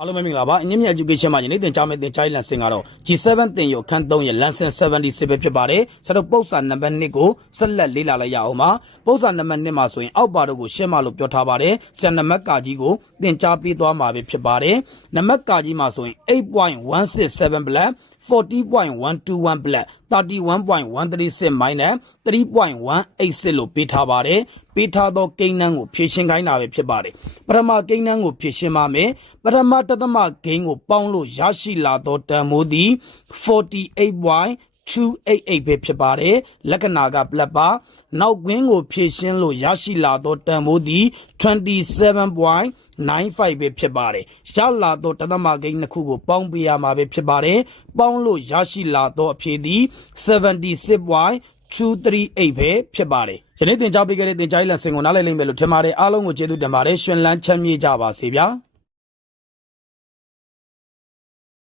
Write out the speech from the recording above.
အားလုံးပဲမင်္ဂလာပါအင်းမြင့် education မှာယနေ့သင်ကြားမယ့်သင်ကြားရေး lesson ကတော့ G7 သင်ရောအခန်း3ရဲ့ Lesson-76 ပဲဖြစ်ပါတယ်ဆက်တော့ပုဒ်စာနံပါတ်2ကိုဆက်လက်လေ့လာလိုက်ရအောင်ပါပုဒ်စာနံပါတ်2မှာဆိုရင်အောက်ပါတို့ကိုရှင်းမလို့ပြောထားပါတယ်ဆရာနံပါတ်ကာကြီးကိုသင်ကြားပေးသွားမှာပဲဖြစ်ပါတယ်နံပါတ်ကာကြီးမှာဆိုရင် 8.167 black 40.121 black 31.136 minus 3.186 လို့ပေးထားပါတယ်ပေးထားသောကိန်းနှန်းကိုဖြည့်ရှင်းခိုင်းတာပဲဖြစ်ပါတယ်ပထမကိန်းနှန်းကိုဖြည့်ရှင်းပါမယ်ပထမတသမကိန်းကိုပေါင်းလို့ရရှိလာသောတန်ဖိုးသည် 48.288 ပဲဖြစ်ပါတယ်လက္ခဏာက black ပါနောက်ကွင်းကိုဖြည့်ရှင်းလို့ရရှိလာသောတန်ဖိုးသည် 27.95 ပဲဖြစ်ပါတယ်ရလာသောတသမကိန်းနှစ်ခုကိုပေါင်းပေးရမှာပဲဖြစ်ပါတယ်ပေါင်းလို့ရရှိလာသောအဖြေသည် 76.238 ပဲဖြစ်ပါတယ်ယနေ့သင်ကြားပေးခဲ့တဲ့သင်ကြားရေး lesson ကိုနားလည်လိမ့်မယ်လို့ထင်ပါတယ်အားလုံးကိုကျေးဇူးတင်ပါတယ်ရှင်လန်းချမ်းမြေ့ကြပါစေဗျာ